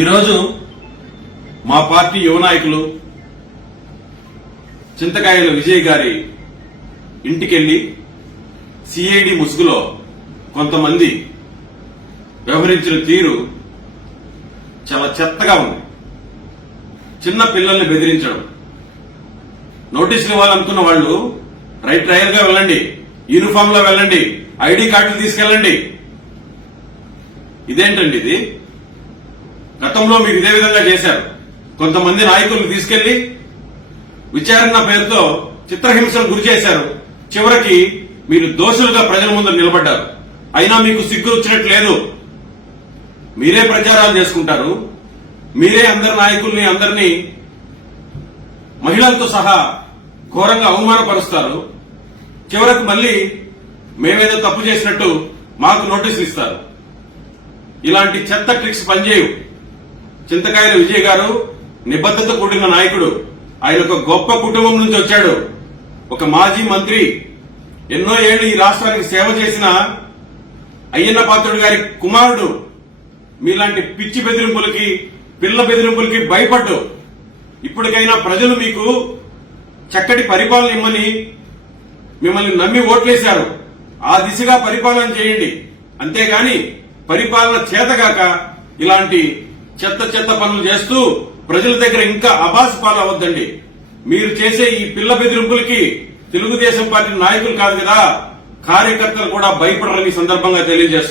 ఈరోజు మా పార్టీ యువ నాయకులు చింతకాయల విజయ్ గారి ఇంటికెళ్ళి సిఐడి ముసుగులో కొంతమంది వ్యవహరించిన తీరు చాలా చెత్తగా ఉంది. చిన్న పిల్లల్ని బెదిరించడం. నోటీసులు ఇవ్వాలనుకున్న వాళ్ళు రైట్ ట్రయల్గా వెళ్ళండి యూనిఫామ్లో వెళ్ళండి ఐడి కార్డులు తీసుకెళ్ళండి. ఇదేంటండి ఇది? గతంలో మీరు ఇదే విధంగా చేశారు. కొంతమంది నాయకులను తీసుకెళ్ళి విచారణ పేరుతో చిత్రహింసలు గురి చేశారు. చివరికి మీరు దోషులుగా ప్రజల ముందు నిలబడ్డారు. అయినా మీకు సిగ్గు వచ్చినట్టు లేదు. మీరే ప్రచారాలు చేసుకుంటారు. మీరే అందరి నాయకుల్ని అందరినీ మహిళలతో సహా ఘోరంగా అవమానపరుస్తారు. చివరకు మళ్ళీ మేమేదో తప్పు చేసినట్టు మాకు నోటీసులు ఇస్తారు. ఇలాంటి చెత్త ట్రిక్స్ పనిచేయవు. చింతకాయల విజయ్ గారు నిబద్ధత కూడిన నాయకుడు. ఆయన ఒక గొప్ప కుటుంబం నుంచి వచ్చాడు. ఒక మాజీ మంత్రి. ఎన్నో ఏళ్ళు ఈ రాష్ట్రానికి సేవ చేసిన అయ్యన్న పాత్రుడు గారి కుమారుడు. మీలాంటి పిచ్చి బెదిరింపులకి పిల్ల బెదిరింపులకి భయపడ్డు. ఇప్పటికైనా ప్రజలు మీకు చక్కటి పరిపాలన ఇమ్మని మిమ్మల్ని నమ్మి ఓట్లేశారు. ఆ దిశగా పరిపాలన చేయండి. అంతేగాని పరిపాలన చేతగాక ఇలాంటి చెత్త చెత్త పనులు చేస్తూ ప్రజల దగ్గర ఇంకా అబాస్ పాలవద్దండి మీరు చేసే ఈ పిల్ల బెదిరింపులకి తెలుగుదేశం పార్టీ నాయకులు కాదు కదా కార్యకర్తలు కూడా భయపడరని సందర్భంగా తెలియజేస్తున్నారు.